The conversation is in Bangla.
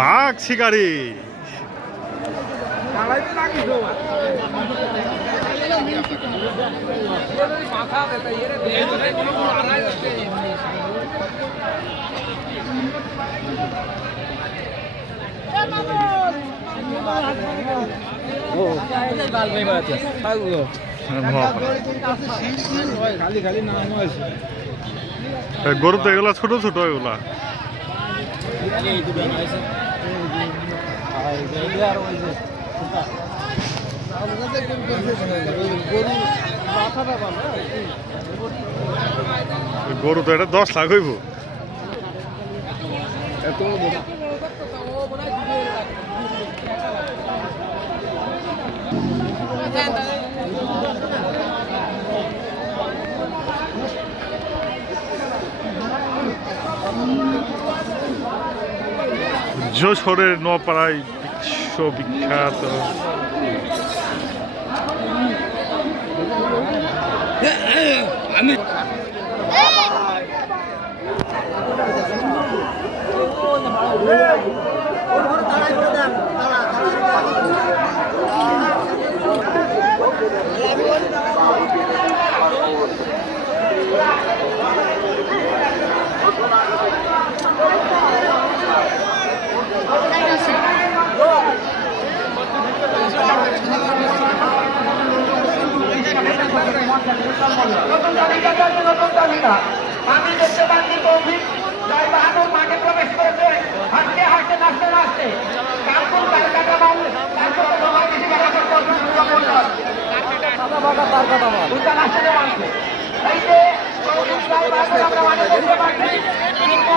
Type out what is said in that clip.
বাঘ শিকারি গরু তো এগুলা ছোট ছোট এগুলা গরু তো এটা 10 লাখ হইব যশোরের নোয়াপাড়ায় বিশ্ববিখ্যাত আমি দেখতে পাচ্ছি কৌভিদ জয় বাহাদুর মাঠে প্রবেশ করেছে হাসতে হাসতে নাচতে নাচতে কানপুর কালকাটা বাবু এই যে কৌভিদ জয় বাহাদুর আমরা মাঠে দেখতে পাচ্ছি কিন্তু